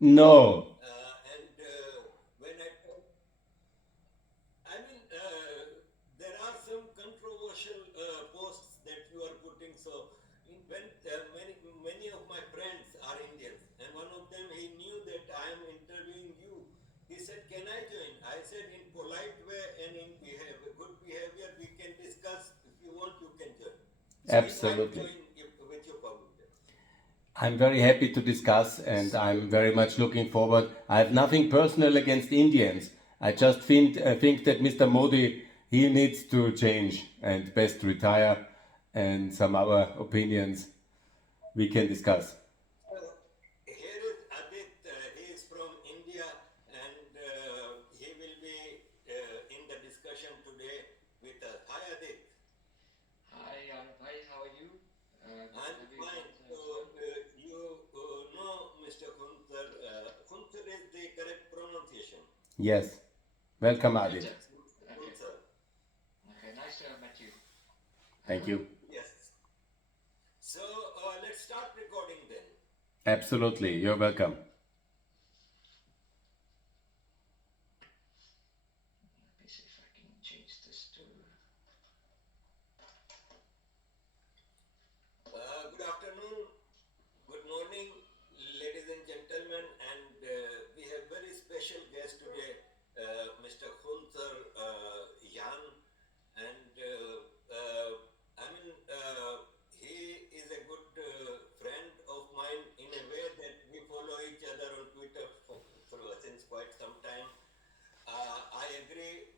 No. And when I mean, there are some controversial posts that you are putting. So, when many of my friends are Indians, and one of them he knew that I am interviewing you. He said, "Can I join?" I said, "In polite way and in good behavior, we can discuss. If you want, you can join." So he might Absolutely. join if, with your permission. I'm very happy to discuss and I'm very much looking forward. I have nothing personal against Indians. I just think that Mr. Modi, he needs to change and best retire, and some other opinions we can discuss. So here is Adit. He is from India, and he will be in the discussion today with us. Hi, Adit. Hi, Arif. Hi, how are you? Good to I'm have you fine. once So as well. you know Mr. Khunter. Khunter is the correct pronunciation. Yes. Welcome, Adit. Kunter? Okay. Khunter. Okay, nice to have met you. Thank you. Yes. So let's start recording then. Absolutely. You're welcome. Let me see if I can change this to. Good afternoon, good morning, ladies and gentlemen, and we have very special guest today, Mr. Hunter Jan, and I mean he is a good friend of mine in a way that we follow each other on Twitter since quite some time. I agree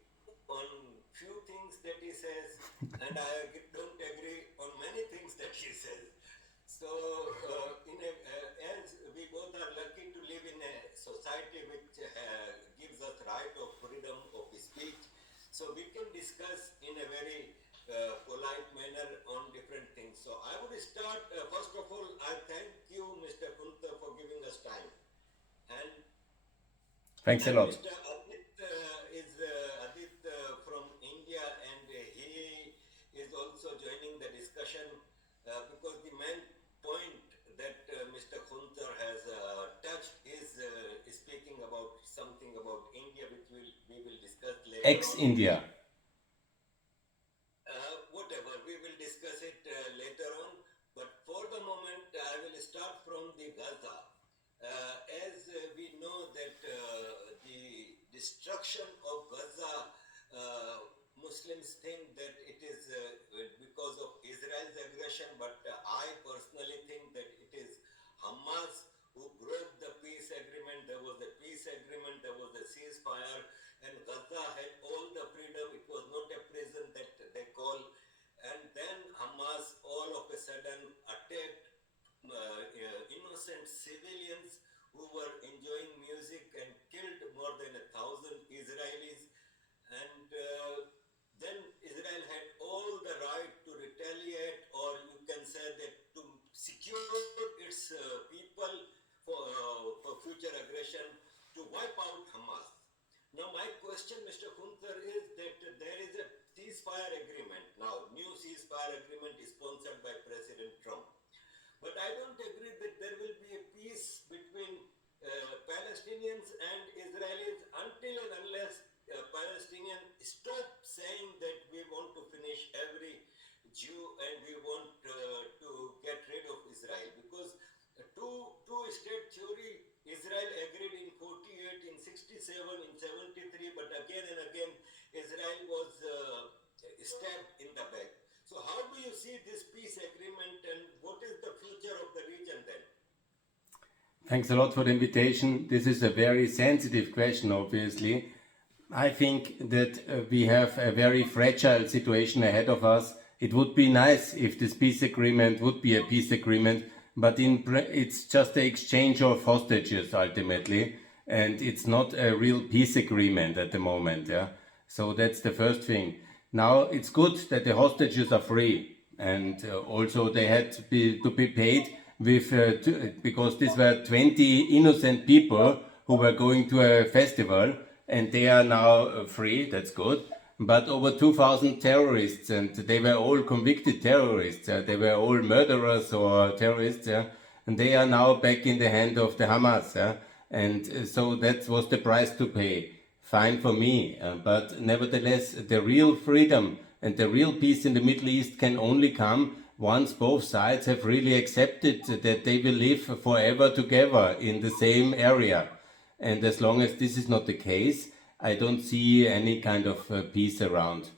on few things that he says, and don't agree on many things that he says. So, as we both are lucky to live in a society which gives us right of freedom of speech, so we can discuss in a very polite manner on different things. So, I would start first of all. I thank you, Mr. Kunta, for giving us time, and Thanks a lot. Mr. Adit is Adit from India, and he is also joining the discussion because the main point that Mr. Khunter has touched is speaking about something about India, which we will discuss later Ex on. India. Whatever, we will discuss it later on. But for the moment, I will start from the Gaza. As we know that the destruction of Gaza, Muslims think that it is because of Israel's aggression, but I personally think that it is Hamas who broke the peace agreement. There was a peace agreement, there was a ceasefire, and Gaza had all the freedom. It was not a prison that they call. And then Hamas all of a sudden attacked innocent civilians who were enjoying music and killed more than 1,000 Israelis. And then Israel had all the right to retaliate, or you can say that to secure its people for future aggression, to wipe out Hamas. Now, my question, Mr. Kunter, is that there is a ceasefire agreement. Now, new ceasefire agreement is sponsored by President Trump. But I don't agree that there will be a peace between Palestinians and Israelis until and unless Palestinians stop saying that we want to finish every Jew and we want to get rid of Israel. Because two-state theory, Israel agreed in 48, in 67, in 73, but again and again Israel was stabbed in the back. So how do you see this peace agreement and what is the future of the region then? Thanks a lot for the invitation. This is a very sensitive question, obviously. I think that we have a very fragile situation ahead of us. It would be nice if this peace agreement would be a peace agreement, but it's just the exchange of hostages ultimately, and it's not a real peace agreement at the moment. Yeah, so that's the first thing. Now it's good that the hostages are free, and also they had to be paid with because these were 20 innocent people who were going to a festival, and they are now free. That's good. But over 2,000 terrorists, and they were all convicted terrorists. They were all murderers or terrorists, and they are now back in the hand of the Hamas. And so that was the price to pay. Fine for me, but nevertheless, the real freedom and the real peace in the Middle East can only come once both sides have really accepted that they will live forever together in the same area. And as long as this is not the case, I don't see any kind of peace around.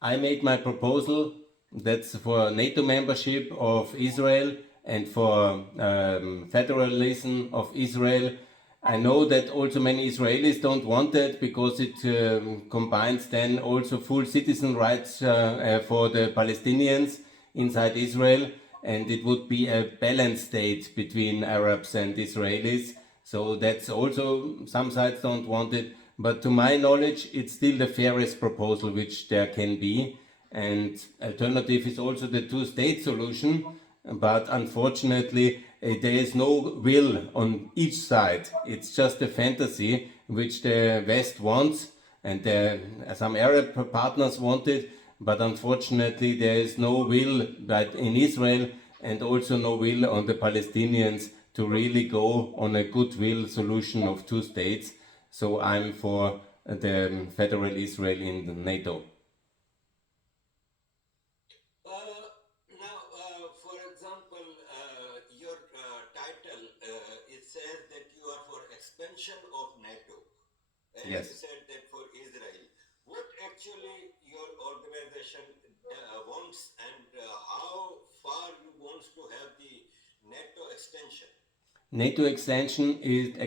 I made my proposal, that's for NATO membership of Israel and for federalism of Israel. I know that also many Israelis don't want that because it combines then also full citizen rights for the Palestinians inside Israel, and it would be a balanced state between Arabs and Israelis. So that's also, some sides don't want it, but to my knowledge, it's still the fairest proposal which there can be. And alternative is also the two-state solution, but unfortunately there is no will on each side. It's just a fantasy which the West wants, and some Arab partners want it, but unfortunately there is no will in Israel and also no will on the Palestinians to really go on a goodwill solution of two states. So I'm for the federal Israel in the NATO. For example, your title, it says that you are for expansion of NATO. And Yes. you said that for Israel. What actually your organization wants, and how far you want to have the NATO extension? NATO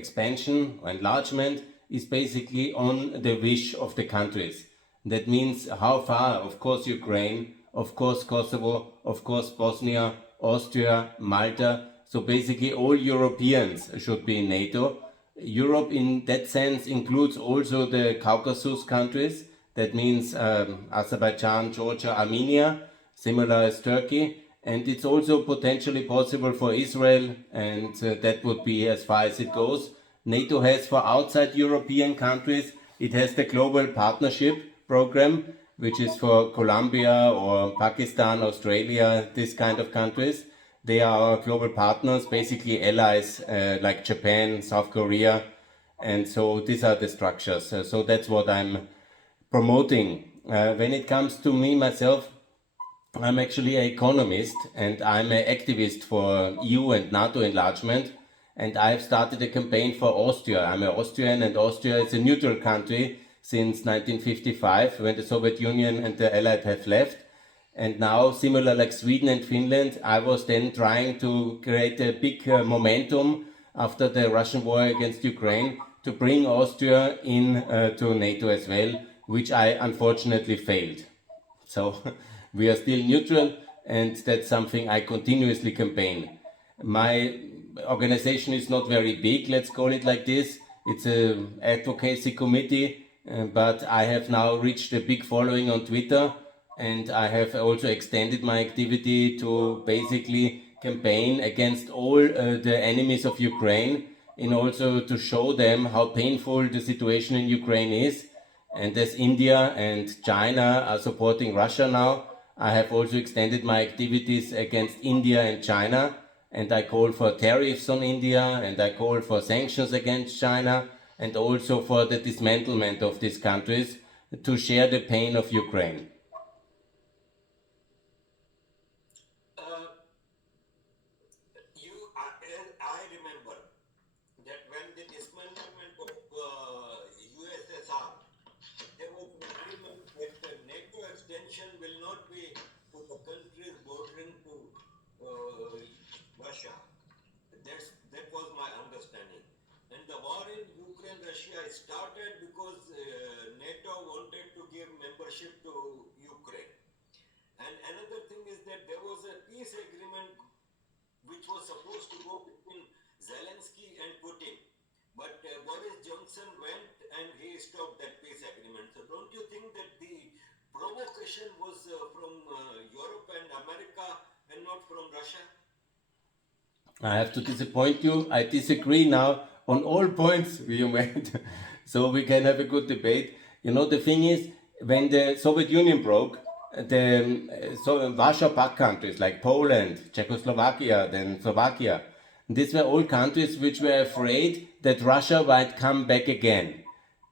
expansion or enlargement is basically on the wish of the countries. That means how far, of course, Ukraine, of course, Kosovo, of course, Bosnia, Austria, Malta. So basically all Europeans should be in NATO. Europe in that sense includes also the Caucasus countries. That means Azerbaijan, Georgia, Armenia, similar as Turkey. And it's also potentially possible for Israel, and that would be as far as it goes. NATO has for outside European countries, it has the Global Partnership Program, which is for Colombia or Pakistan, Australia, this kind of countries. They are our global partners, basically allies like Japan, South Korea, and so these are the structures. So that's what I'm promoting. When it comes to me, myself, I'm actually an economist and I'm an activist for EU and NATO enlargement. And I've started a campaign for Austria. I'm an Austrian, and Austria is a neutral country since 1955, when the Soviet Union and the Allied have left. And now, similar like Sweden and Finland, I was then trying to create a big momentum after the Russian war against Ukraine to bring Austria in to NATO as well, which I unfortunately failed. So we are still neutral, and that's something I continuously campaign. My organization is not very big, let's call it like this. It's an advocacy committee, but I have now reached a big following on Twitter, and I have also extended my activity to basically campaign against all the enemies of Ukraine, in also to show them how painful the situation in Ukraine is. And as India and China are supporting Russia now, I have also extended my activities against India and China, and I call for tariffs on India, and I call for sanctions against China, and also for the dismantlement of these countries to share the pain of Ukraine. I remember that when the dismantlement of USSR, there was an agreement that NATO extension will not be to the countries bordering to Russia. That was my understanding. And the war in Ukraine, Russia started because NATO wanted to give membership to Ukraine. And another thing is that there was a peace agreement which was supposed to go between Zelensky and Putin. But Boris Johnson went and he stopped that peace agreement. So don't you think that the provocation was from Europe and America and not from Russia? I have to disappoint you. I disagree now on all points you made, so we can have a good debate. You know, the thing is, when the Soviet Union broke, the Warsaw Pact countries like Poland, Czechoslovakia, then Slovakia, These were all countries which were afraid that Russia might come back again.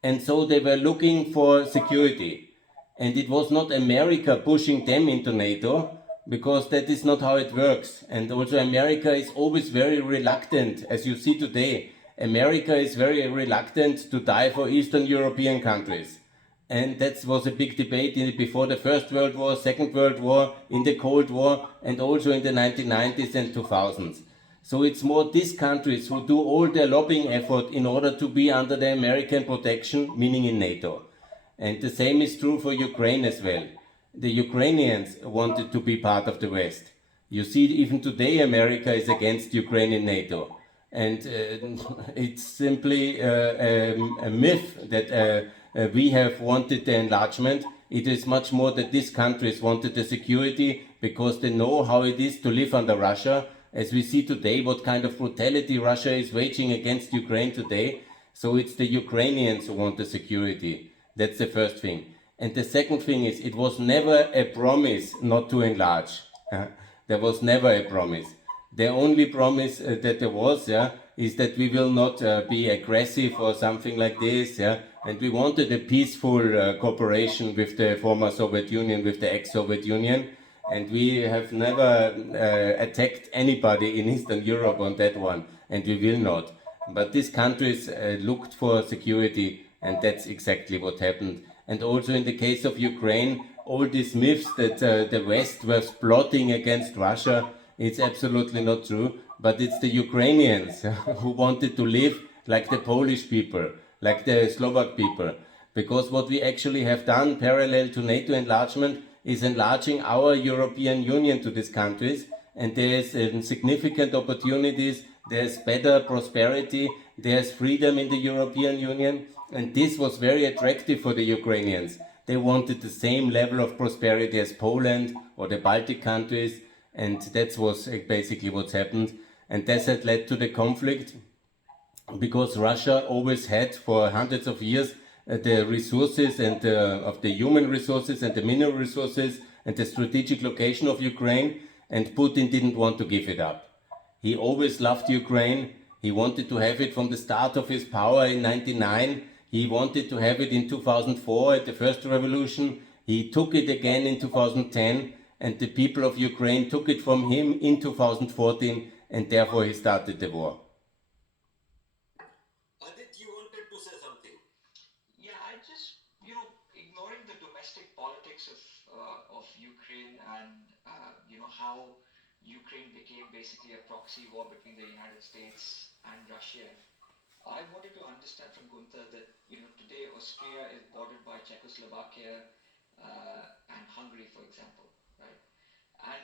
And so they were looking for security. And it was not America pushing them into NATO, because that is not how it works. And also America is always very reluctant, as you see today. America is very reluctant to die for Eastern European countries. And that was a big debate before the First World War, Second World War, in the Cold War, and also in the 1990s and 2000s. So it's more these countries who do all their lobbying effort in order to be under the American protection, meaning in NATO. And the same is true for Ukraine as well. The Ukrainians wanted to be part of the West. You see, even today, America is against Ukraine in NATO. And it's simply a myth that we have wanted the enlargement. It is much more that these countries wanted the security because they know how it is to live under Russia. As we see today, what kind of brutality Russia is waging against Ukraine today. So it's the Ukrainians who want the security. That's the first thing. And the second thing is, it was never a promise not to enlarge. There was never a promise. The only promise that there was, is that we will not be aggressive or something like this, and we wanted a peaceful cooperation with the former Soviet Union, with the ex-Soviet Union, and we have never attacked anybody in Eastern Europe on that one, and we will not. But these countries looked for security, and that's exactly what happened. And also in the case of Ukraine, all these myths that the West was plotting against Russia, it's absolutely not true. But it's the Ukrainians who wanted to live like the Polish people, like the Slovak people. Because what we actually have done parallel to NATO enlargement is enlarging our European Union to these countries. And there's significant opportunities, there's better prosperity, there's freedom in the European Union. And this was very attractive for the Ukrainians. They wanted the same level of prosperity as Poland or the Baltic countries, and that was basically what's happened. And that had led to the conflict, because Russia always had for hundreds of years the resources and of the human resources and the mineral resources and the strategic location of Ukraine, and Putin didn't want to give it up. He always loved Ukraine. He wanted to have it from the start of his power in 1999. He wanted to have it in 2004 at the first revolution. He took it again in 2010, and the people of Ukraine took it from him in 2014, and therefore he started the war. Adit, you wanted to say something? Yeah, I just, ignoring the domestic politics of Ukraine and, how Ukraine became basically a proxy war between the United States and Russia. I wanted to understand from Gunther that, today Austria is bordered by Czechoslovakia and Hungary, for example, right? And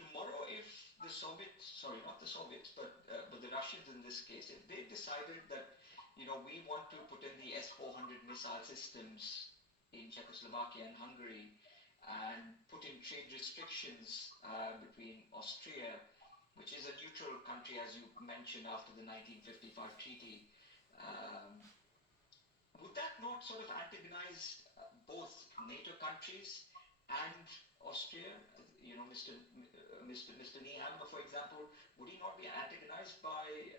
tomorrow, if the Soviets, sorry, not the Soviets, but the Russians in this case, if they decided that, we want to put in the S-400 missile systems in Czechoslovakia and Hungary and put in trade restrictions between Austria, which is a neutral country, as you mentioned, after the 1955 treaty, would that not sort of antagonize both NATO countries and Austria? Mr. Niehammer, for example, would he not be antagonized by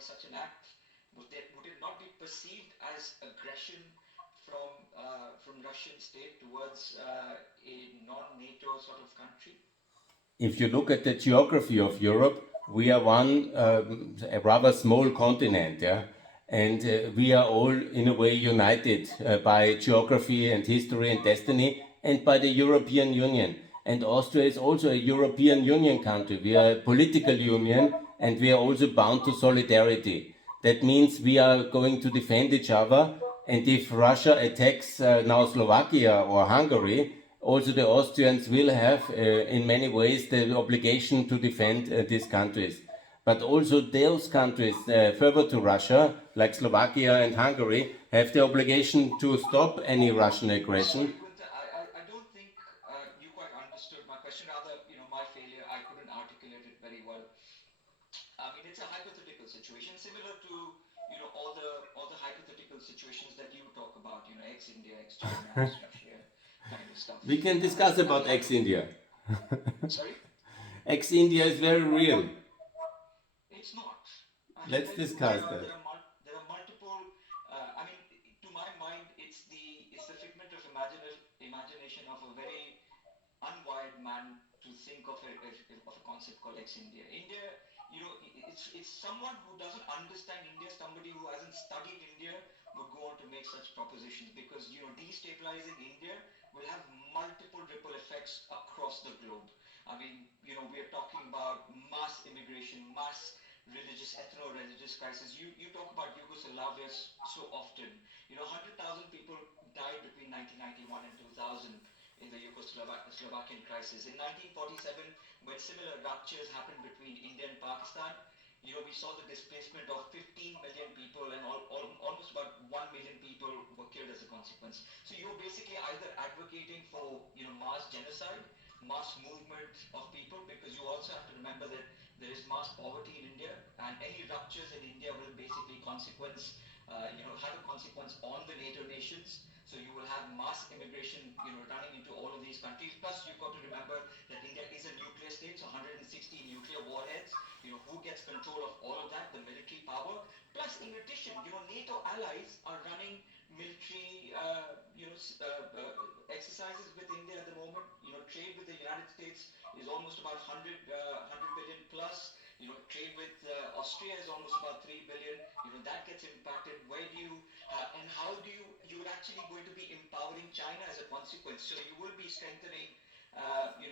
such an act? Would it not be perceived as aggression from Russian state towards a non-NATO sort of country? If you look at the geography of Europe, we are a rather small continent, and we are all in a way united by geography and history and destiny, and by the European Union. And Austria is also a European Union country. We are a political union, and we are also bound to solidarity. That means we are going to defend each other, and if Russia attacks now Slovakia or Hungary, also the Austrians will have in many ways the obligation to defend these countries. But also those countries further to Russia, like Slovakia and Hungary, have the obligation to stop any Russian aggression. Sorry, Gunther, I don't think you quite understood my question. Rather, my failure, I couldn't articulate it very well. I mean, it's a hypothetical situation, similar to all the hypothetical situations that you talk about. Ex-India, ex-China, ex-Russia, kind of stuff. We can discuss about ex-India. Sorry? Ex-India is very real. It's not. Let's discuss that. There are multiple. I mean, to my mind, it's the figment of imagination of a very unwired man to think of a concept called ex-India. India, it's someone who doesn't understand India, somebody who hasn't studied India would go on to make such propositions, because destabilizing India will have multiple ripple effects across the globe. I mean, we are talking about mass immigration, mass religious, ethno-religious crisis. You talk about Yugoslavia so often. 100,000 people died between 1991 and 2000 in the Yugoslavian crisis. In 1947, when similar ruptures happened between India and Pakistan, we saw the displacement of 15 million people, and almost about 1 million people were killed as a consequence. So you're basically either advocating for, mass genocide, mass movement of people, because you also have to remember that there is mass poverty in India, and any ruptures in India will basically have a consequence on the NATO nations. So you will have mass immigration, running into all of these countries. Plus, you've got to remember that India is a nuclear state, so 160 nuclear warheads. Who gets control of all of that? The military power. Plus, in addition, NATO allies are running military, exercises with India at the moment. Trade with the United States is almost about 100 billion plus. Trade with Austria is almost about 3 billion. That gets impacted. Where do you and how do you're actually going to be empowering China as a consequence? So you will be strengthening,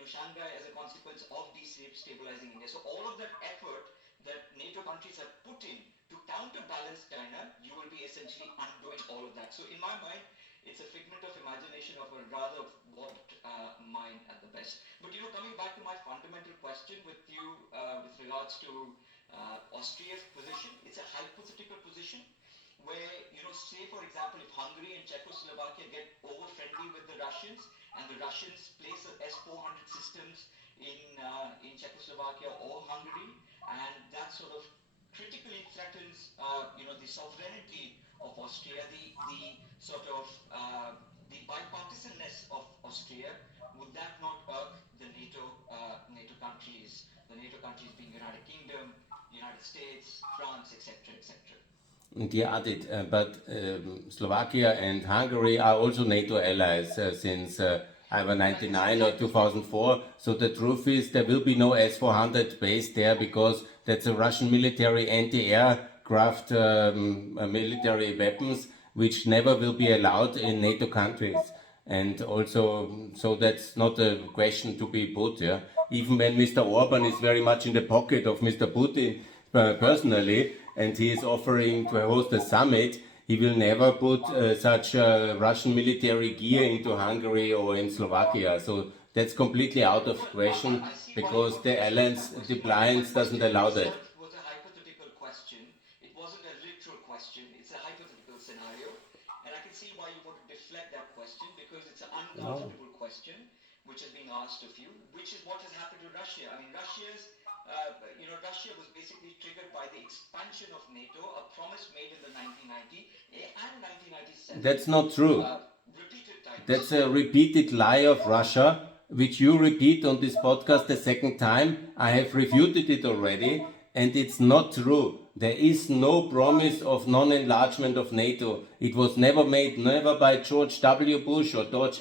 Shanghai as a consequence of destabilizing India. So all of that effort that NATO countries have put in to counterbalance China, you will be essentially undoing all of that. So in my mind, it's a figment of imagination of a rather warped mind at the best. But coming back to my fundamental question with you, with regards to Austria's position, it's a hypothetical position where, say for example, if Hungary and Czechoslovakia get over friendly with the Russians, and the Russians place S-400 systems in Czechoslovakia or Hungary, and that sort of critically threatens, the sovereignty of Austria, the sort of the bipartisanness of Austria, would that not irk the NATO countries being United Kingdom, United States, France, etc., etc.? Yeah, but Slovakia and Hungary are also NATO allies since either 99 or 2004. So the truth is there will be no S-400 base there because that's a Russian military anti-aircraft military weapons which never will be allowed in NATO countries. And also, so that's not a question to be put. Yeah, even when Mr. Orban is very much in the pocket of Mr. Putin personally, and he is offering to host a summit, he will never put such Russian military gear into Hungary or in Slovakia. So that's completely out of question because the alliance doesn't allow that. Itself was a hypothetical question. It wasn't a literal question. It's a hypothetical scenario. And I can see why you want to deflect that question, because it's an No. uncomfortable question which is being asked of you, which is what has happened to Russia. I mean, Russia was basically triggered by the expansion of NATO, a promise made in the 1990s and 1997. That's not true. Repeated times. That's a repeated lie of Russia, which you repeat on this podcast the second time. I have refuted it already, and it's not true. There is no promise of non-enlargement of NATO. It was never made, never by George W. Bush or George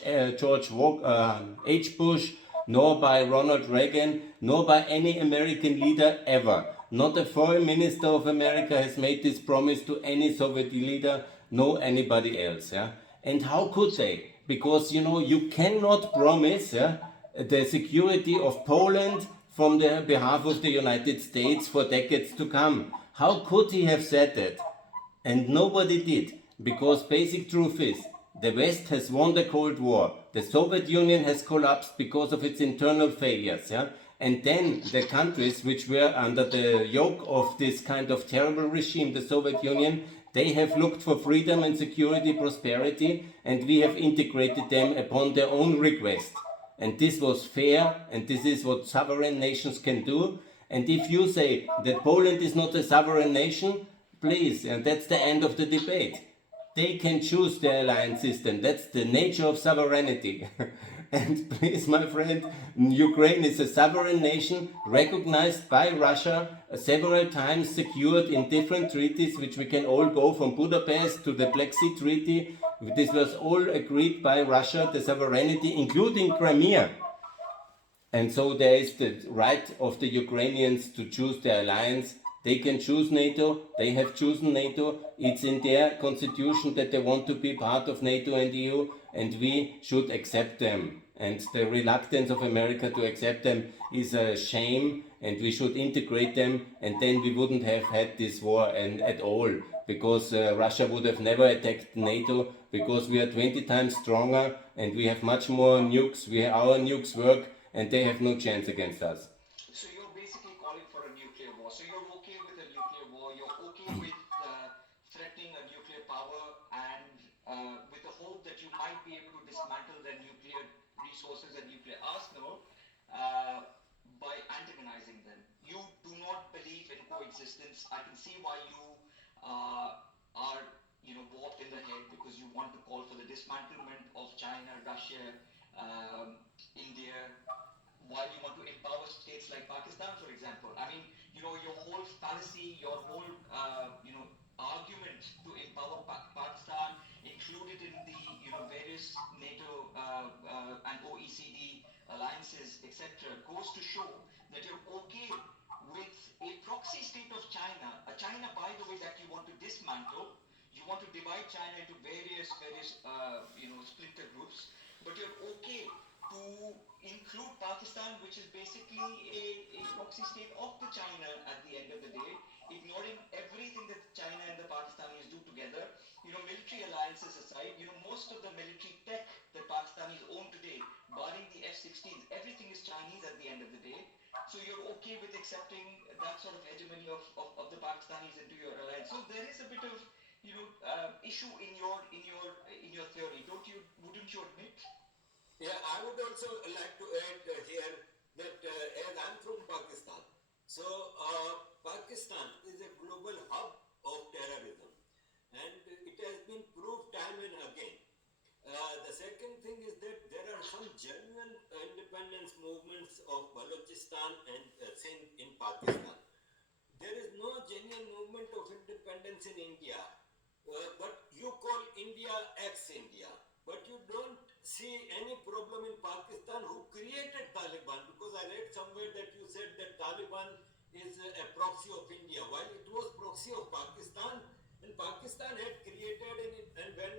H. Bush, nor by Ronald Reagan, nor by any American leader ever. Not a foreign minister of America has made this promise to any Soviet leader, no anybody else. Yeah? And how could they? Because you cannot promise the security of Poland from the behalf of the United States for decades to come. How could he have said that? And nobody did, because basic truth is, the West has won the Cold War. The Soviet Union has collapsed because of its internal failures. Yeah? And then the countries which were under the yoke of this kind of terrible regime, the Soviet Union, they have looked for freedom and security, prosperity, and we have integrated them upon their own request. And this was fair, and this is what sovereign nations can do. And if you say that Poland is not a sovereign nation, please, and that's the end of the debate. They can choose their alliance system. That's the nature of sovereignty. And please, my friend, Ukraine is a sovereign nation recognized by Russia, several times secured in different treaties, which we can all go from Budapest to the Black Sea Treaty. This was all agreed by Russia, the sovereignty, including Crimea. And so there is the right of the Ukrainians to choose their alliance. They can choose NATO. They have chosen NATO. It's in their constitution that they want to be part of NATO and EU, and we should accept them. And the reluctance of America to accept them is a shame, and we should integrate them, and then we wouldn't have had this war at all, because Russia would have never attacked NATO, because we are 20 times stronger and we have much more nukes. Our nukes work, and they have no chance against us. So you're basically calling for a nuclear war. So you're okay with a nuclear war. You're okay with threatening a nuclear power, and with the hope that you might be able to dismantle their nuclear resources and nuclear arsenal by antagonizing them. You do not believe in coexistence. I can see why you are, warped in the head, because you want to call for the dismantlement of China, Russia, India, while you want to empower states like Pakistan, for example. I mean, your whole fallacy, your whole, argument to empower Pakistan, included in the, various NATO and OECD alliances, etc., goes to show that you're okay with a proxy state of China, a China, by the way, that you want to dismantle. You want to divide China into various, splinter groups, but you're okay to include Pakistan, which is basically a proxy state of the China at the end of the day, ignoring everything that China and the Pakistanis do together. Military alliances aside, most of the military tech that Pakistanis own today, barring the F-16s, everything is Chinese at the end of the day. So you're okay with accepting that sort of hegemony of the Pakistanis into your alliance. So there is a bit of issue in your theory, wouldn't you admit? Yeah, I would also like to add here that as I'm from Pakistan, so Pakistan is a global hub of terrorism, and it has been proved time and again. The second thing is that there are some genuine independence movements of Balochistan and Sindh in Pakistan. There is no genuine movement of independence in India, but you call India ex-India, but you don't see any problem in Pakistan who created Taliban, because I read somewhere that you said that Taliban is a proxy of India, while it was proxy of Pakistan, and Pakistan had created it, and when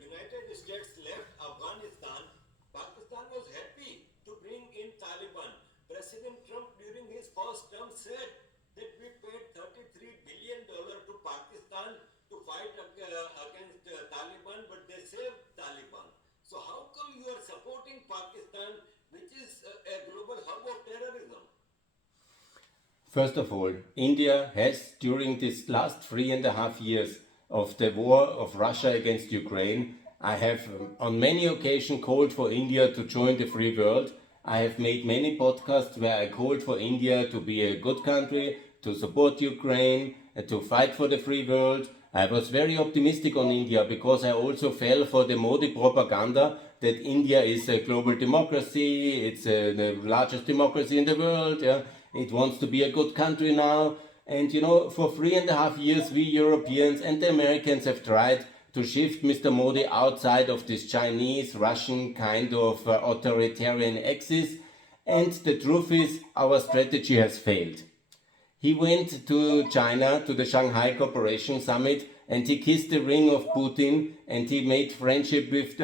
United States left Afghanistan, Pakistan was happy to bring in Taliban. President Trump during his first term said that we paid $33 billion to Pakistan to fight against Taliban, but they saved Taliban. So how come you are supporting Pakistan, which is a global hub of terrorism? First of all, India has, during this last 3.5 years of the war of Russia against Ukraine, I have on many occasions called for India to join the free world. I have made many podcasts where I called for India to be a good country, to support Ukraine, to fight for the free world. I was very optimistic on India because I also fell for the Modi propaganda that India is a global democracy, it's the largest democracy in the world, yeah. It wants to be a good country now. And for 3.5 years, we Europeans and the Americans have tried to shift Mr. Modi outside of this Chinese, Russian kind of authoritarian axis. And the truth is, our strategy has failed. He went to China, to the Shanghai Cooperation Summit, and he kissed the ring of Putin, and he made friendship with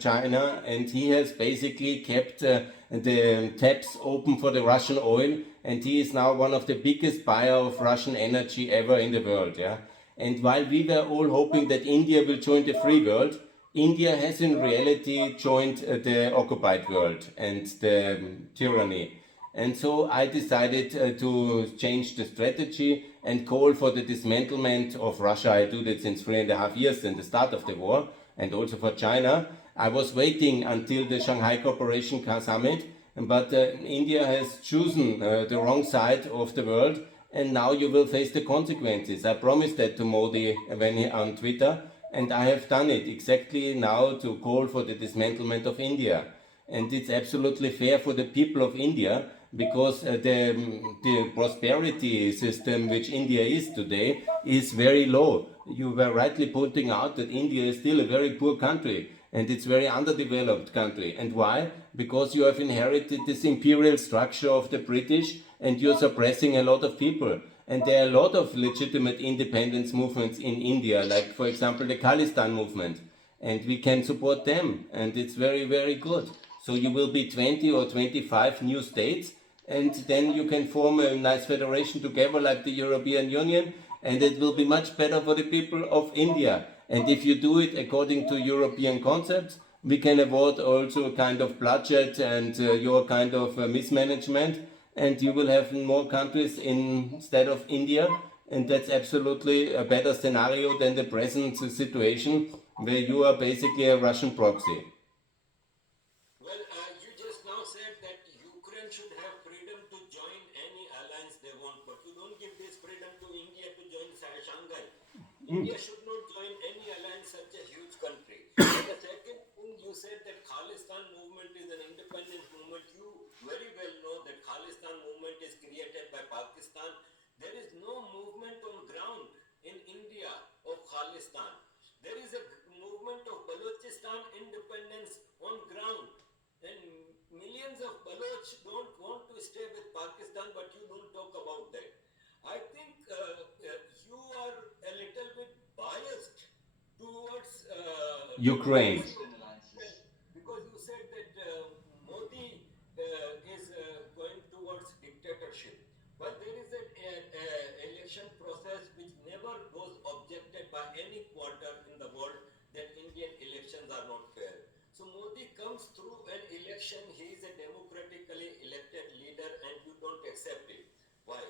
China, and he has basically kept the taps open for the Russian oil, and he is now one of the biggest buyer of Russian energy ever in the world. Yeah? And while we were all hoping that India will join the free world, India has in reality joined the occupied world and the tyranny. And so I decided to change the strategy and call for the dismantlement of Russia. I do that since 3.5 years since the start of the war, and also for China. I was waiting until the Shanghai Cooperation Summit, but India has chosen the wrong side of the world, and now you will face the consequences. I promised that to Modi on Twitter, and I have done it exactly now to call for the dismantlement of India. and it's absolutely fair for the people of India because the prosperity system which India is today is very low. You were rightly pointing out that India is still a very poor country and it's a very underdeveloped country. And why? Because you have inherited this imperial structure of the British and you're suppressing a lot of people. And there are a lot of legitimate independence movements in India, like for example the Khalistan movement, and we can support them, and it's very, very good. So you will be 20 or 25 new states, and then you can form a nice federation together like the European Union, and it will be much better for the people of India. And if you do it according to European concepts, we can avoid also a kind of bloodshed and your kind of mismanagement, and you will have more countries instead of India, and that's absolutely a better scenario than the present situation where you are basically a Russian proxy. Well, you just now said that Ukraine should have freedom to join any alliance they want, but you don't give this freedom to India to join Shanghai. India should not join any alliance such a huge country. And the second thing you said that Khalistan movement is an independence movement. You very well know that Khalistan movement is created by Pakistan. There is no movement on ground in India of Khalistan. There is a movement of Balochistan independence on ground. And millions of Baloch don't want to stay with Pakistan, but you don't talk about that. I think you are a little bit biased towards Ukraine. Western alliances. because you said that Modi is going towards dictatorship. Well, there is an election process which never was objected by any quarter in the world that Indian elections are not fair. So Modi comes through an election. He is a democratically elected leader, and you don't accept it. Why?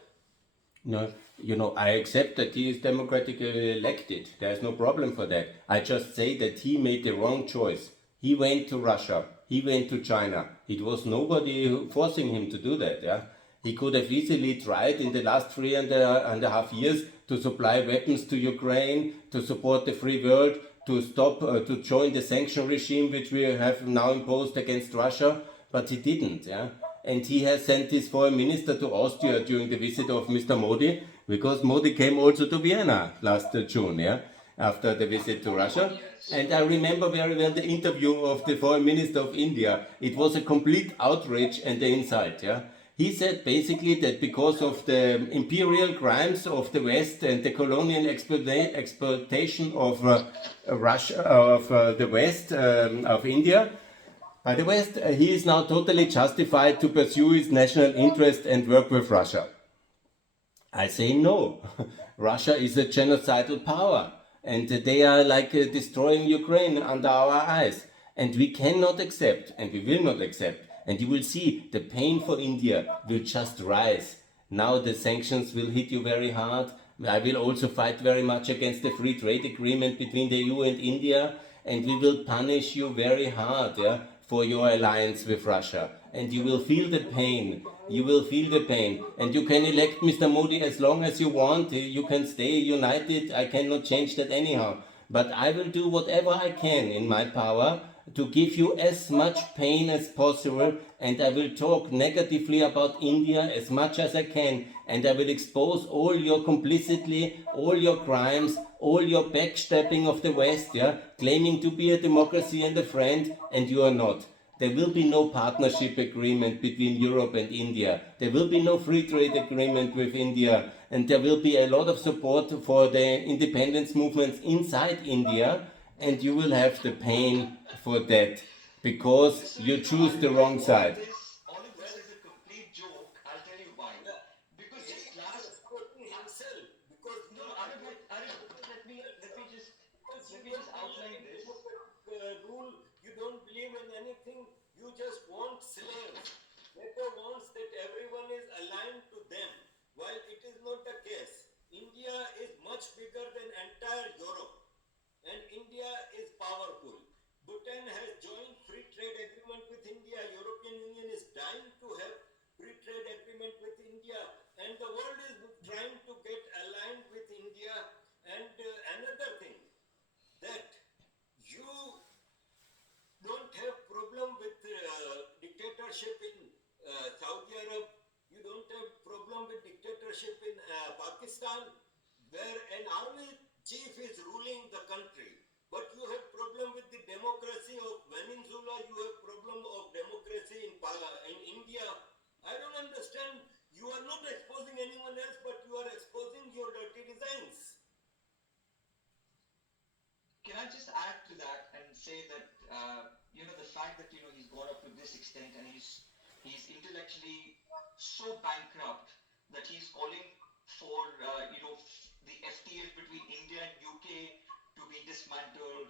No, I accept that he is democratically elected. There's no problem for that. I just say that he made the wrong choice. He went to Russia. He went to China. It was nobody forcing him to do that. Yeah, he could have easily tried in the last 3.5 years to supply weapons to Ukraine, to support the free world, to stop, to join the sanction regime which we have now imposed against Russia, but he didn't. Yeah, and he has sent his foreign minister to Austria during the visit of Mr. Modi, because Modi came also to Vienna last June, yeah, after the visit to Russia. Yes. And I remember very well the interview of the foreign minister of India. It was a complete outrage and the insult, yeah. He said basically that because of the imperial crimes of the West and the colonial exploitation of Russia, of the West, of India, by the West, he is now totally justified to pursue his national interest and work with Russia. I say no. Russia is a genocidal power and they are like destroying Ukraine under our eyes. And we cannot accept, and we will not accept. And you will see the pain for India will just rise. Now the sanctions will hit you very hard. I will also fight very much against the free trade agreement between the EU and India, and we will punish you very hard, yeah, for your alliance with Russia. And you will feel the pain. You will feel the pain. And you can elect Mr. Modi as long as you want. You can stay united. I cannot change that anyhow. But I will do whatever I can in my power to give you as much pain as possible, and I will talk negatively about India as much as I can, and I will expose all your complicity, all your crimes, all your backstabbing of the West, yeah, claiming to be a democracy and a friend, and you are not. There will be no partnership agreement between Europe and India. There will be no free trade agreement with India. And there will be a lot of support for the independence movements inside India. And you will have the pain for that because Listen, you choose the Arif, wrong side. all of this is a complete joke. I'll tell you why. Yeah, Because he just is last, exporting himself because no, no, Arif, because you let me don't just believe outline in this. democratic rule, you don't believe in anything, you just want slaves. NATO wants that everyone is aligned to them, while it is not the case. India is much bigger than entire Europe, and India is powerful. Bhutan has joined free trade agreement with India. European Union is add to that and say that the fact that he's gone up to this extent and he's intellectually so bankrupt that he's calling for the FTAs between India and UK to be dismantled.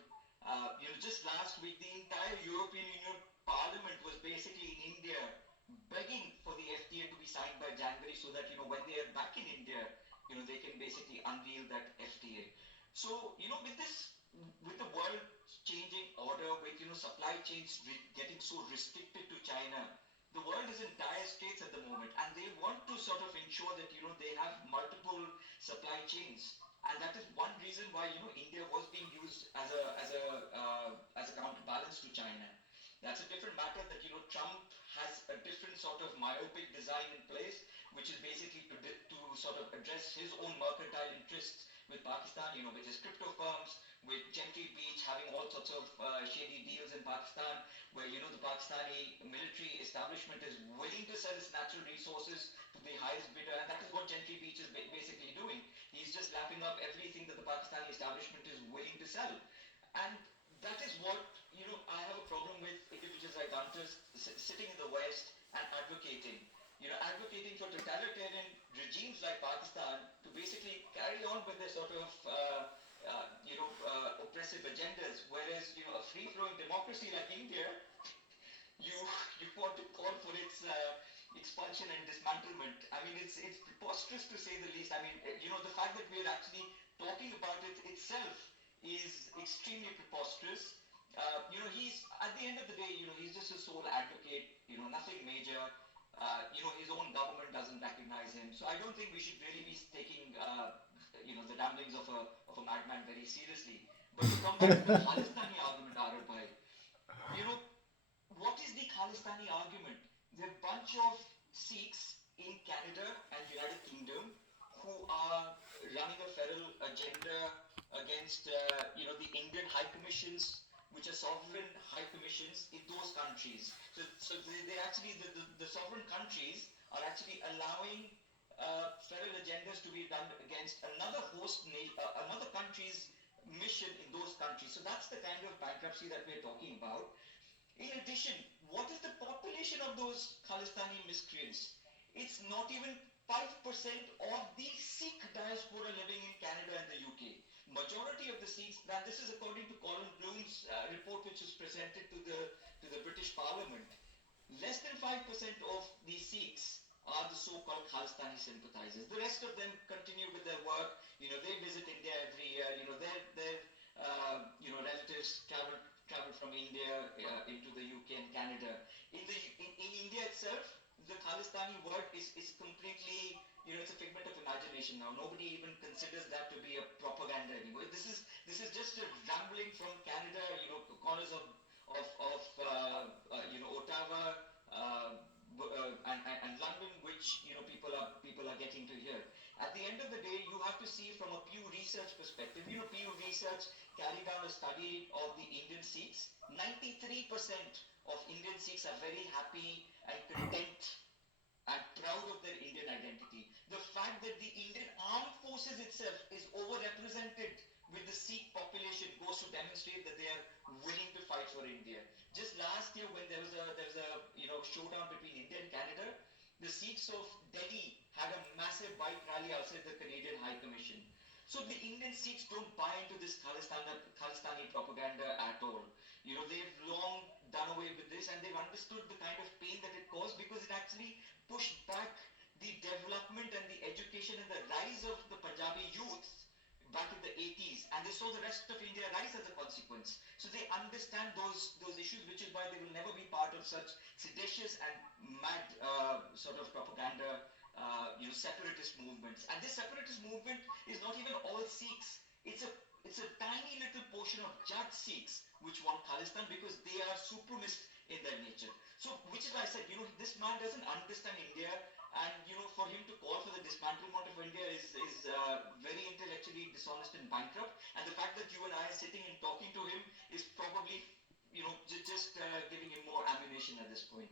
Just last week, the entire European Union Parliament was basically in India begging for the FTA to be signed by January so that when they are back in India, they can basically unveil that FTA. So with the world changing order, with supply chains getting so restricted to China, the world is in dire straits at the moment, and they want to sort of ensure that they have multiple supply chains, and that is one reason why India was being used as a counterbalance to China. That's a different matter that Trump has a different sort of myopic design in place, which is basically to sort of address his own mercantile interests with Pakistan, with his crypto firms, with Gentry Beach having all sorts of shady deals in Pakistan, where the Pakistani military establishment is willing to sell its natural resources to the highest bidder, and that is what Gentry Beach is basically doing. He's just lapping up everything that the Pakistani establishment is willing to sell, and that is what I have a problem with individuals like Hunters sitting in the West and advocating for totalitarian regimes like Pakistan to basically carry on with their sort of oppressive agendas, whereas a free-flowing democracy like India, you want to call for its expansion and dismantlement. I mean, it's preposterous to say the least. I mean, the fact that we're actually talking about it itself is extremely preposterous. He's at the end of the day, he's just a sole advocate. Nothing major. His own government doesn't recognize him. So I don't think we should really be taking, the ramblings of a madman very seriously. But to come back to the Khalistani argument, Arif bhai, what is the Khalistani argument? There are a bunch of Sikhs in Canada and United Kingdom who are running a feral agenda against, the Indian high commissions, which are sovereign high commissions in those countries. So they actually, the sovereign countries are actually allowing feral agendas to be done against another country's mission in those countries. So that's the kind of bankruptcy that we're talking about. In addition, what is the population of those Khalistani miscreants? It's not even 5% of the Sikh diaspora living in Canada and the UK. Majority of the Sikhs, now this is according to Colin Bloom's report, which was presented to the British Parliament. Less than 5% of the Sikhs are the so-called Khalistani sympathizers. The rest of them continue with their work. They visit India every year. Their relatives travel from India into the UK and Canada. In India itself, the Khalistani word is completely, it's a figment of imagination now. Nobody even considers that to be a propaganda anymore. This is just a rambling from Canada, corners of Ottawa and London, which people are getting to hear. At the end of the day, you have to see from a Pew Research perspective. Pew Research carried out a study of the Indian Sikhs. 93% of Indian Sikhs are very happy and content and proud of their Indian identity. The fact that the Indian armed forces itself is overrepresented with the Sikh population goes to demonstrate that they are willing to fight for India. Just last year, when there was a showdown between India and Canada, the Sikhs of Delhi had a massive bike rally outside the Canadian High Commission. So the Indian Sikhs don't buy into this Khalistani propaganda at all. They've long done away with this, and they've understood the kind of pain that it caused, because it actually pushed back the development and the education and the rise of the Punjabi youth back in the 80s, and they saw the rest of India rise as a consequence. So they understand those issues, which is why they will never be part of such seditious and mad sort of propaganda, separatist movements. And this separatist movement is not even all Sikhs. It's a tiny little portion of Jat Sikhs which want Khalistan, because they are supremacist in their nature. So, which is why I said, this man doesn't understand India, and for him to call for the dismantlement of India is very intellectually dishonest and bankrupt. And the fact that you and I are sitting and talking to him is probably just giving him more ammunition at this point.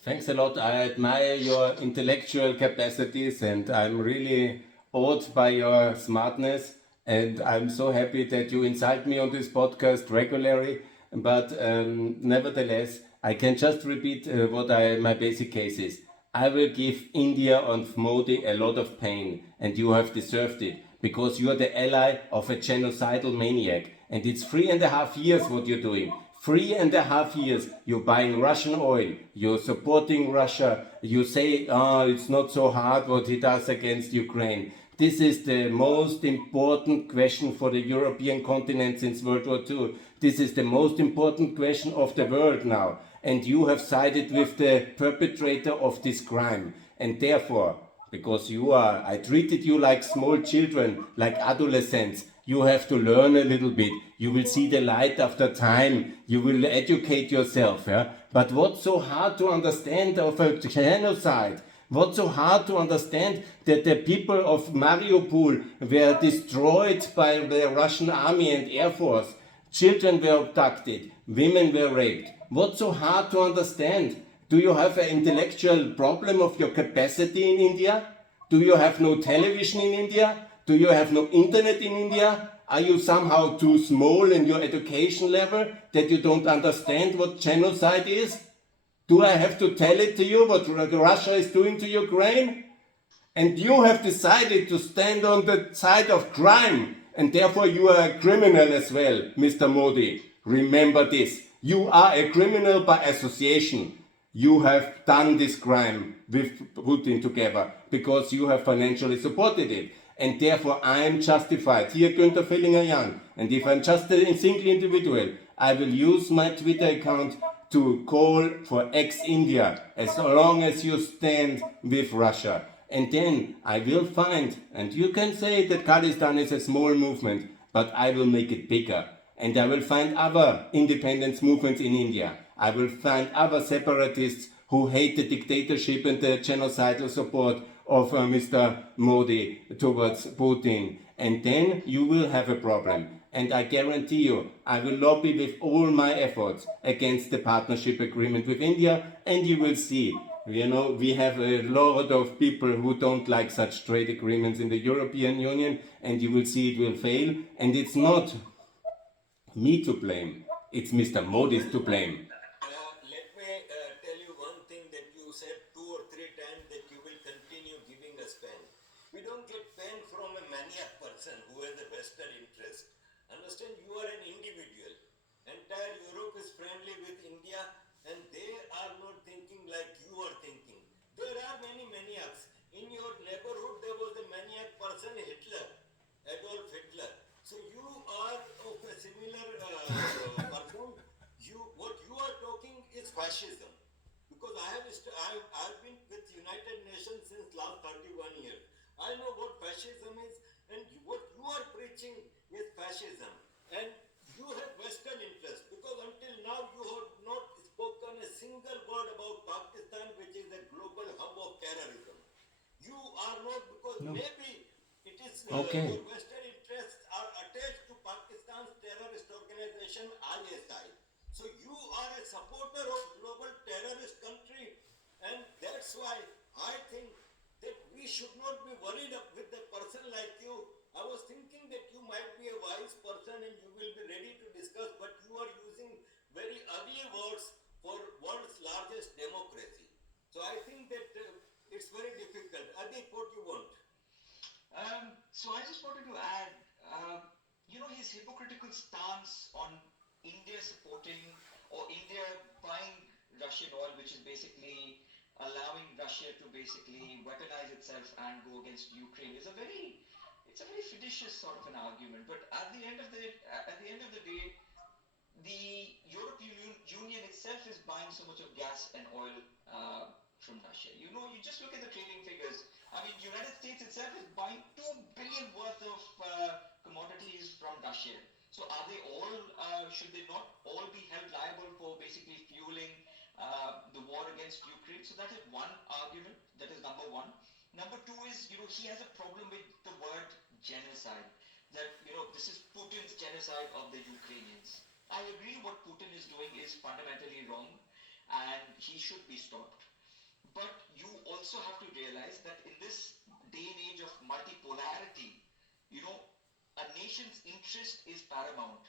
Thanks a lot. I admire your intellectual capacities, and I'm really awed by your smartness. And I'm so happy that you insult me on this podcast regularly. But nevertheless, I can just repeat my basic case is. I will give India and Modi a lot of pain, and you have deserved it because you are the ally of a genocidal maniac. And it's 3.5 years what you're doing. 3.5 years you're buying Russian oil, you're supporting Russia, you say, oh, it's not so hard what he does against Ukraine. This is the most important question for the European continent since World War II. This is the most important question of the world now. And you have sided with the perpetrator of this crime. And therefore, because I treated you like small children, like adolescents, you have to learn a little bit. You will see the light after time. You will educate yourself. Yeah? But what's so hard to understand of a genocide? What's so hard to understand that the people of Mariupol were destroyed by the Russian army and air force? Children were abducted, women were raped. What's so hard to understand? Do you have an intellectual problem of your capacity in India? Do you have no television in India? Do you have no internet in India? Are you somehow too small in your education level that you don't understand what genocide is? Do I have to tell it to you what Russia is doing to Ukraine? And you have decided to stand on the side of crime, and therefore you are a criminal as well, Mr. Modi. Remember this. You are a criminal by association. You have done this crime with Putin together because you have financially supported it. And therefore I am justified. Here, Günther Fellinger-Jan. And if I'm just a single individual, I will use my Twitter account to call for ExIndia as long as you stand with Russia. And then I will find, and you can say that Khalistan is a small movement, but I will make it bigger. And I will find other independence movements in India. I will find other separatists who hate the dictatorship and the genocidal support of Mr. Modi towards Putin. And then you will have a problem. And I guarantee you, I will lobby with all my efforts against the partnership agreement with India, and you will see. We have a lot of people who don't like such trade agreements in the European Union, and you will see it will fail. And it's not me to blame, it's Mr. Modi to blame. Let me tell you one thing that you said 2 or 3 times that you will continue giving us pen. We don't get pen from a maniac person who has a vested interest. Understand, you are an individual. Entire Europe is friendly with India and they are not thinking like you are thinking. There are many maniacs. In your neighborhood, there was a maniac person, Hitler, Adolf Hitler. So you are of a similar person. What you are talking is fascism. Because I've been with United Nations since last 31 years. I know what fascism is, and what you are preaching is fascism. And you have Western interest because until now you have not spoken a single word about Pakistan, which is a global hub of terrorism. You are not, because maybe it is Okay. your Western interests are attached to Pakistan's terrorist organization ISI. So you are a supporter of global terrorist country, and that's why I think that we should not be worried with a person like you. I was thinking that you might be a wise person and you will be ready to discuss, but you are using very ugly words for world's largest democracy. So I think that it's very difficult. Adip, what you want? So I just wanted to add, his hypocritical stance on India supporting or India buying Russian oil, which is basically allowing Russia to basically weaponize itself and go against Ukraine, it's a very fiducious sort of an argument. But at the end of the day, the European Union itself is buying so much of gas and oil from Russia. You just look at the trading figures. I mean, United States itself is buying 2 billion worth of commodities from Russia. So are they all? Should they not all be held liable for basically fueling the war against Ukraine? So that is one argument. That is number one. Number two is, he has a problem with the word genocide. That this is Putin's genocide of the Ukrainians. I agree what Putin is doing is fundamentally wrong and he should be stopped. But you also have to realize that in this day and age of multipolarity, you know, a a nation's interest is paramount.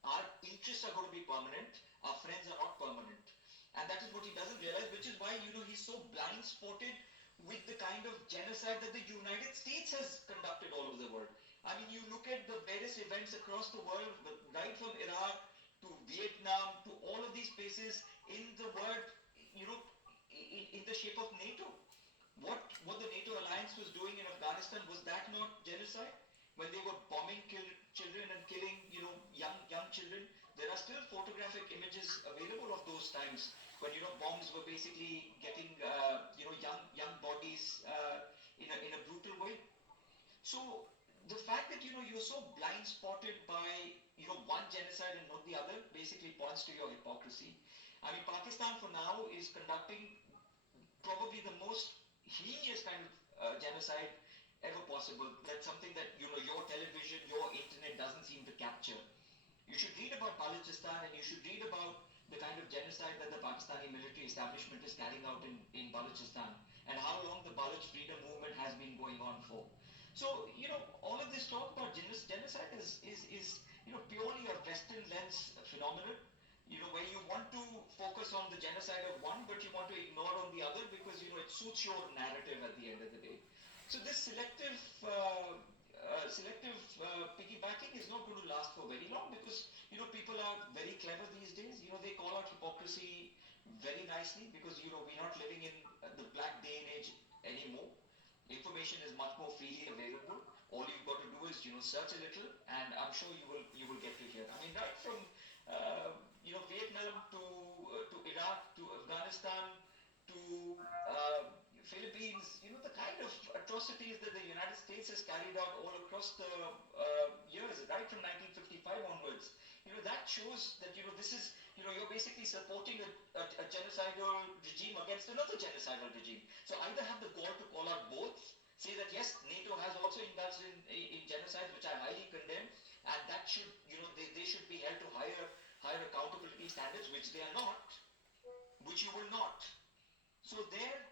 Our interests are going to be permanent, our friends are not permanent. And that is what he doesn't realize, which is why, he's so blind spotted with the kind of genocide that the United States has conducted all over the world. I mean, you look at the various events across the world, right from Iraq to Vietnam to all of these places in the world, in the shape of NATO. What the NATO alliance was doing in Afghanistan, was that not genocide? When they were bombing children and killing, young children, there are still photographic images available of those times when bombs were basically getting young bodies in a brutal way. So the fact that you're so blind spotted by one genocide and not the other basically points to your hypocrisy. I mean, Pakistan for now is conducting probably the most heinous kind of genocide ever possible. That's something that your television, your internet doesn't seem to capture. You should read about Balochistan, and you should read about the kind of genocide that the Pakistani military establishment is carrying out in Balochistan, and how long the Baloch freedom movement has been going on for. So, all of this talk about genocide is purely a Western lens phenomenon, where you want to focus on the genocide of one, but you want to ignore on the other because, it suits your narrative at the end of the day. So this selective piggybacking is not going to last for very long because, people are very clever these days. They call out hypocrisy very nicely because, we're not living in the black day and age anymore. Information is much more freely available. All you've got to do is, search a little, and I'm sure you will get to hear. I mean, right from Vietnam to Iraq to Afghanistan to Philippines, the kind of atrocities that the United States has carried out all across the years, right from 1955 onwards. That shows that this is you're basically supporting a genocidal regime against another genocidal regime. So either have the gall to call out both, say that yes, NATO has also indulged in genocide, which I highly condemn, and that should they should be held to higher accountability standards, which they are not, which you will not. So that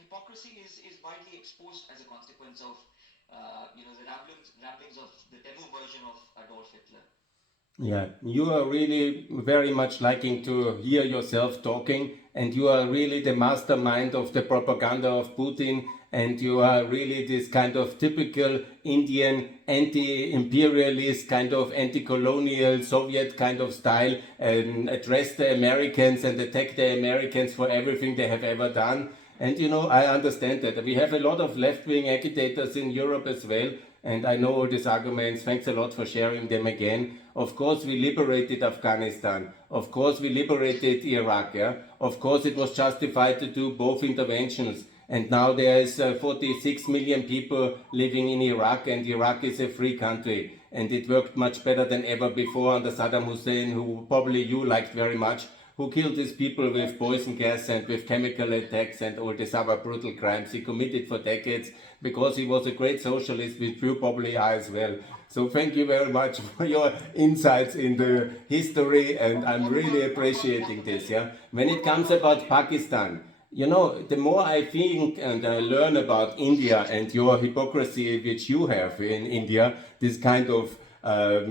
hypocrisy is widely exposed as a consequence of the ramblings of the demo version of Adolf Hitler. Yeah, you are really very much liking to hear yourself talking, and you are really the mastermind of the propaganda of Putin, and you are really this kind of typical Indian anti-imperialist, kind of anti-colonial Soviet kind of style, and address the Americans and attack the Americans for everything they have ever done. And I understand that. We have a lot of left-wing agitators in Europe as well, and I know all these arguments. Thanks a lot for sharing them again. Of course, we liberated Afghanistan. Of course, we liberated Iraq. Yeah? Of course, it was justified to do both interventions. And now there is 46 million people living in Iraq, and Iraq is a free country. And it worked much better than ever before under Saddam Hussein, who probably you liked very much, who killed these people with poison gas and with chemical attacks and all these other brutal crimes he committed for decades, because he was a great socialist, which you probably are as well. So thank you very much for your insights in the history, and I'm really appreciating this. Yeah, when it comes about Pakistan, the more I think and I learn about India and your hypocrisy which you have in India, this kind of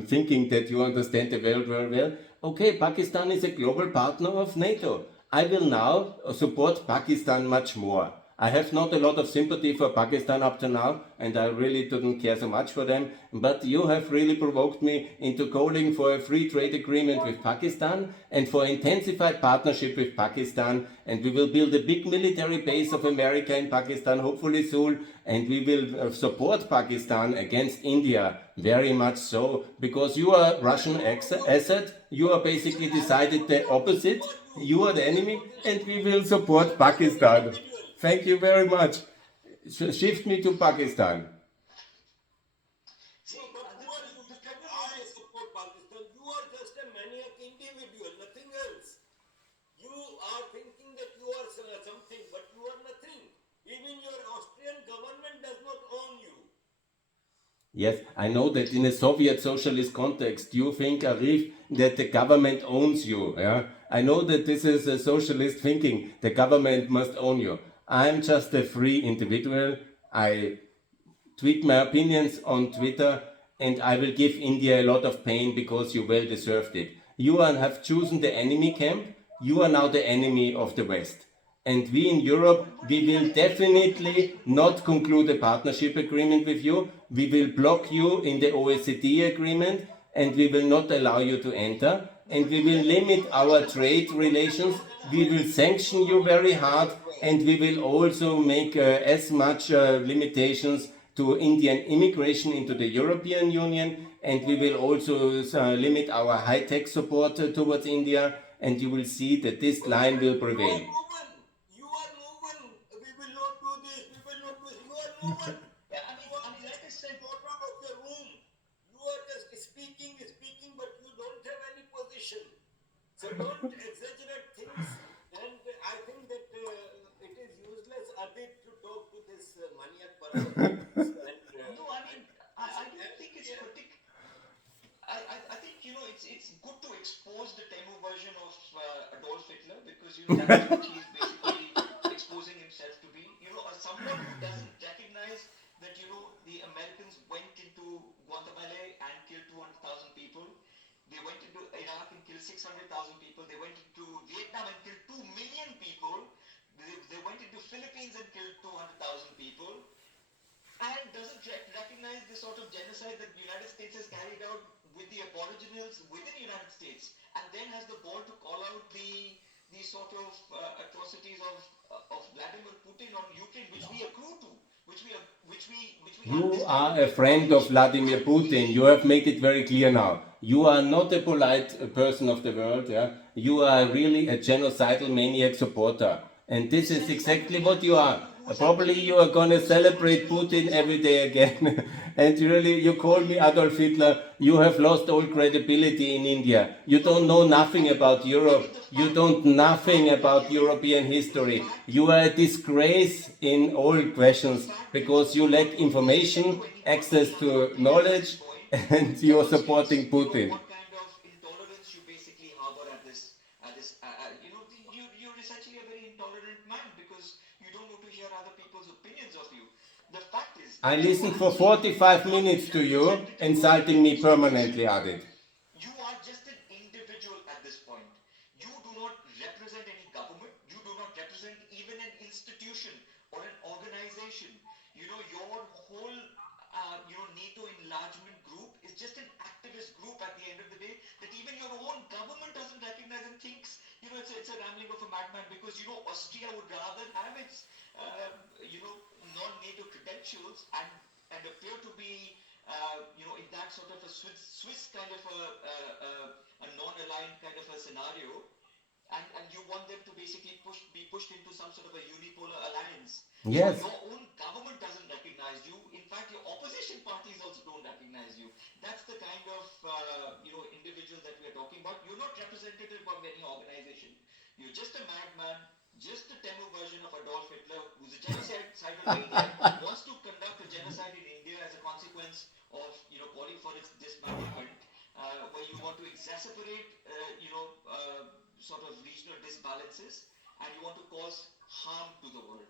thinking that you understand the world very well. Okay, Pakistan is a global partner of NATO. I will now support Pakistan much more. I have not a lot of sympathy for Pakistan up to now, and I really didn't care so much for them, but you have really provoked me into calling for a free trade agreement with Pakistan and for intensified partnership with Pakistan, and we will build a big military base of America in Pakistan, hopefully soon, and we will support Pakistan against India, very much so, because you are Russian asset, you are basically decided the opposite, you are the enemy, and we will support Pakistan. Thank you very much. Shift me to Pakistan. No, but who are you? You cannot really support Pakistan. You are just a maniac individual, nothing else. You are thinking that you are something, but you are nothing. Even your Austrian government does not own you. Yes, I know that in a Soviet socialist context, you think, Arif, that the government owns you. Yeah? I know that this is a socialist thinking. The government must own you. I'm just a free individual. I tweet my opinions on Twitter, and I will give India a lot of pain because you well deserved it. You have chosen the enemy camp. You are now the enemy of the West. And we in Europe, we will definitely not conclude a partnership agreement with you. We will block you in the OECD agreement, and we will not allow you to enter. And we will limit our trade relations. We will sanction you very hard, and we will also make as much limitations to Indian immigration into the European Union, and we will also limit our high-tech support towards India, and you will see that this line will prevail. You are no one. We will not do this. We will not do this. You are no one. Yeah, You are like I just said, daughter of the room. You are just speaking, but you don't have any position. So don't exaggerate things. And I think that it is useless, Arif, to talk to this maniac person. no, I don't think it's I think it's good to expose the demo version of Adolf Hitler, because that's what he's basically exposing himself to be. Someone who doesn't recognize that the Americans went into Guatemala and killed 200,000 people. They went into Iraq and killed 600,000 people. They went into Vietnam and killed 2 million people. They went into Philippines and killed 200,000 people. And doesn't recognize the sort of genocide that the United States has carried out with the aboriginals within the United States, and then has the ball to call out the sort of atrocities of Vladimir Putin on Ukraine, which we accrue to, which we You are a friend of Vladimir Putin. You have made it very clear now. You are not a polite person of the world. Yeah? You are really a genocidal maniac supporter. And this is exactly what you are. Probably you are going to celebrate Putin every day again. And really, you call me Adolf Hitler. You have lost all credibility in India. You don't know nothing about Europe. You don't nothing about European history. You are a disgrace in all questions because you lack information, access to knowledge, and you are supporting Putin. what kind of intolerance you basically harbor at this you're essentially a very intolerant man, because you don't want to hear other people's opinions of you. The fact is, I listened for 45 minutes to you, insulting me permanently, Adit. you are just an individual at this point. You do not represent any government. You do not represent even an institution or an organization. Your whole NATO enlargement group is just an activist group at the end of the day, that even your own government doesn't recognize and thinks it's a rambling of a madman, because Austria would rather have its non-NATO credentials and appear to be in that sort of a Swiss kind of a non-aligned kind of a scenario, and you want them to basically be pushed into some sort of a unipolar alliance. Yes. So your own government doesn't recognize you. In fact, your opposition parties also don't recognize you. That's the kind of individual that we are talking about. You're not representative of any organization. You're just a madman, just a demo version of Adolf Hitler, who's a genocidal maniac, wants to conduct a genocide in India as a consequence of calling for its dismantlement, where you want to exacerbate sort of regional disbalances, and you want to cause harm to the world.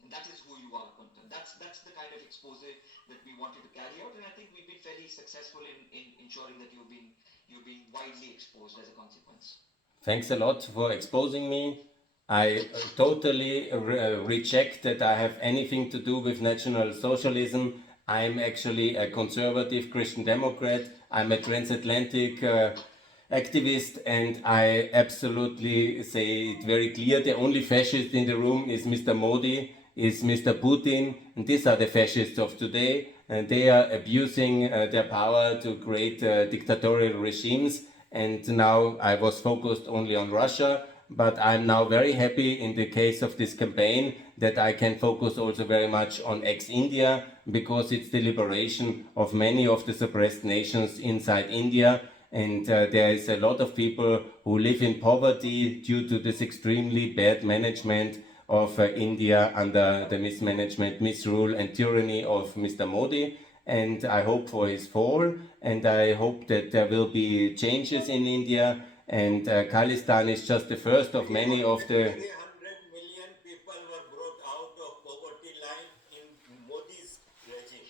And that is who you are, Kuntan. That's the kind of expose that we wanted to carry out, and I think we've been fairly successful in ensuring that you're being widely exposed as a consequence. Thanks a lot for exposing me. I totally reject that I have anything to do with National Socialism. I'm actually a conservative Christian Democrat. I'm a transatlantic activist, and I absolutely say it very clear. The only fascist in the room is Mr. Modi, is Mr. Putin, and these are the fascists of today. And they are abusing their power to create dictatorial regimes. And now I was focused only on Russia, but I'm now very happy in the case of this campaign that I can focus also very much on ex-India, because it's the liberation of many of the suppressed nations inside India. And there is a lot of people who live in poverty due to this extremely bad management of India under the mismanagement, misrule and tyranny of Mr. Modi. And I hope for his fall, and I hope that there will be changes in India, and Khalistan is just the first of many of the... 300 million people were brought out of poverty line in Modi's regime.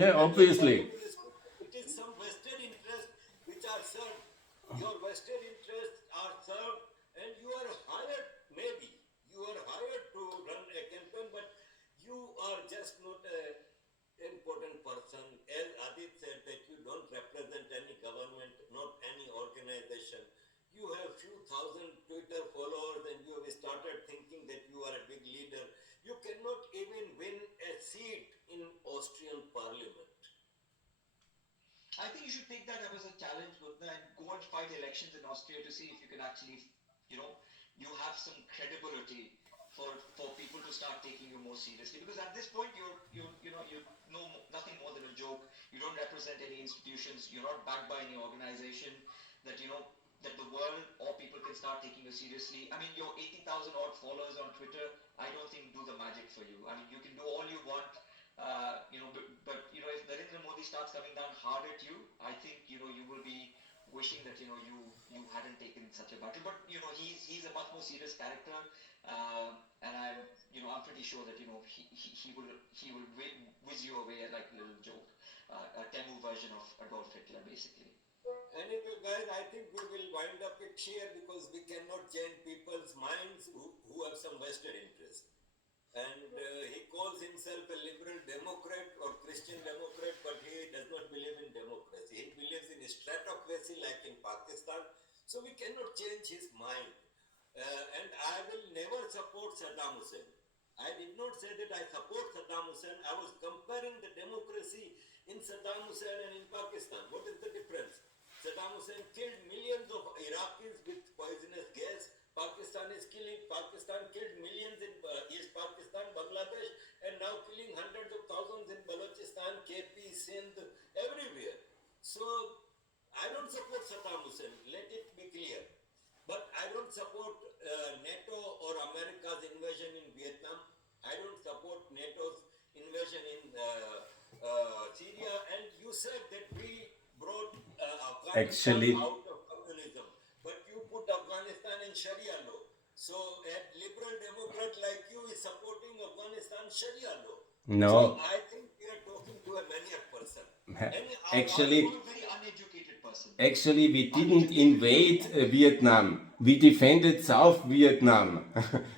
Yeah, And obviously. it is some vested interests which are served. Your vested interests are served, and you are hired, maybe. You are hired to run a campaign, but you are just not a important person. As Adit said, that you don't represent any government, not any organization. You have few thousand Twitter followers and you have started thinking that you are a big leader. You cannot even win a seat in Austrian parliament. I think you should take that up as a challenge, Mutna, and go and fight elections in Austria to see if you can actually, you know, you have some credibility for people to start taking you more seriously. Because at this point, you're nothing more than a joke. You don't represent any institutions. You're not backed by any organization that that the world or people can start taking you seriously. I mean, your 80,000 odd followers on Twitter, I don't think do the magic for you. I mean, you can do all you want, but if Narendra Modi starts coming down hard at you, I think you will be wishing that you hadn't taken such a battle. But he's a much more serious character, and I'm pretty sure that he will whiz you away like a little joke, a Temu version of Adolf Hitler, basically. Anyway, guys, I think we will wind up it here because we cannot change people's minds who have some vested interest. And he calls himself a liberal Democrat or Christian Democrat, but he does not believe in democracy. He believes in stratocracy like in Pakistan. So we cannot change his mind. And I will never support Saddam Hussein. I did not say that I support Saddam Hussein. I was comparing the democracy in Saddam Hussein and in Pakistan. What is the difference? Saddam Hussein killed millions of Iraqis with poisonous gas. Pakistan killed millions in East Pakistan, Bangladesh, and now killing hundreds of thousands in Balochistan, KP, Sindh, everywhere. So I don't support Saddam Hussein, let it be clear. But I don't support NATO or America's invasion in Vietnam. I don't support NATO's invasion in Syria. And you said that we brought Afghanistan Actually, out of communism, but you put Afghanistan in Sharia law. So a liberal Democrat like you is supporting Afghanistan Sharia law. So no. I think we are talking to a maniac person. Actually, You're a very uneducated person. Actually, we didn't invade Vietnam. We defended South Vietnam.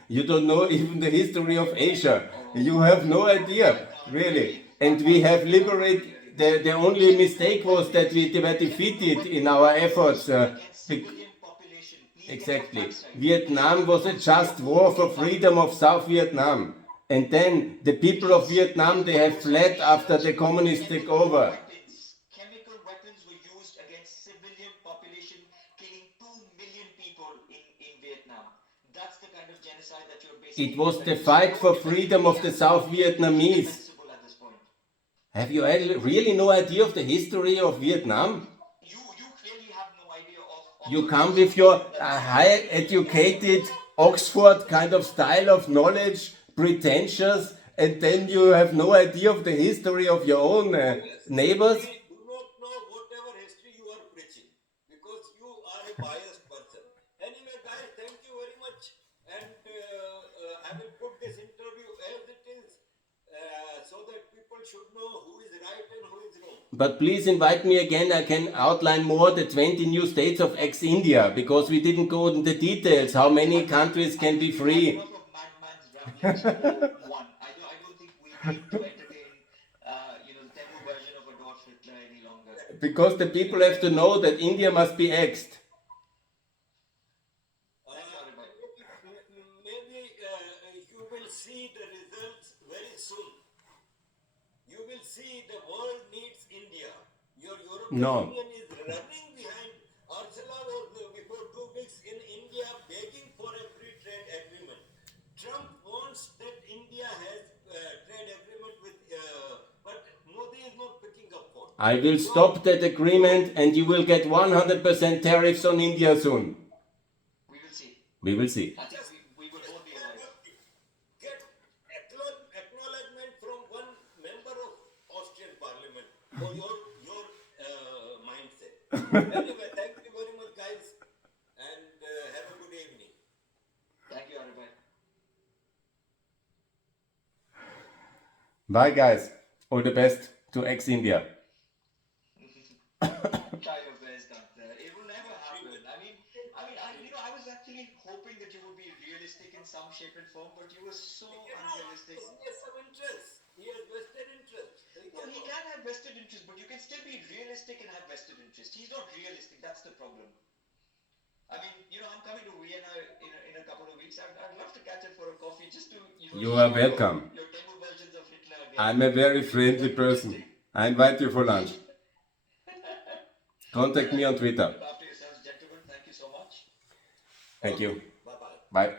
You don't know even the history of Asia. You have no idea, really. And we have liberated. The only mistake was that we were defeated in our efforts. Against civilian population. Please get your Exactly. facts right. Vietnam was a just war for freedom of South Vietnam. And then the people of Vietnam, they have fled after the communists took over. Chemical weapons were used against civilian population, killing 2 million people in Vietnam. That's the kind of genocide that you're basically. It was the fight for freedom of the South Vietnamese. At this point. Have you really no idea of the history of Vietnam? You clearly have no idea of You come with your high educated Oxford kind of style of knowledge, pretentious, and then you have no idea of the history of your own neighbors? We do not know whatever history you are preaching because you are a biased person. Anyway, guys, thank you very much. And I will put this interview as it is so that people should know who is right and who is wrong. But please invite me again. I can outline more the 20 new states of ex-India because we didn't go into the details. How many countries can be free? Enough of madman's ramblings for one. I don't think we need to entertain the Temu version of Adolf Hitler any longer. Because the people have to know that India must be exed. Maybe you will see the results very soon. You will see the world needs India. Your European Union is running behind. Ursula was before 2 weeks in India begging for a free trade agreement. Trump wants that India has trade agreement with, but Modi is not picking up phone. I will stop that agreement and you will get 100% tariffs on India soon. We will see. We will see. I think we will all be alive. Get acknowledgement from one member of Austrian Parliament for your mindset. Anyway, thank you very much, guys, and have a good evening. Thank you, Arif. Bye, guys. All the best. to ex-India. Try your best, doctor. It will never happen. I was actually hoping that you would be realistic in some shape and form, but you were so unrealistic. He has some interest. He has vested interest. No, he can have vested interest, but you can still be realistic and have vested interest. He's not realistic. That's the problem. I'm coming to Vienna in a couple of weeks. I'd love to catch up for a coffee just to, You are welcome. Your demo versions of Hitler again. I'm a very friendly person. I invite you for lunch. Contact me on Twitter. Look after yourselves, gentlemen. Thank you so much. Thank you. Bye-bye. Bye.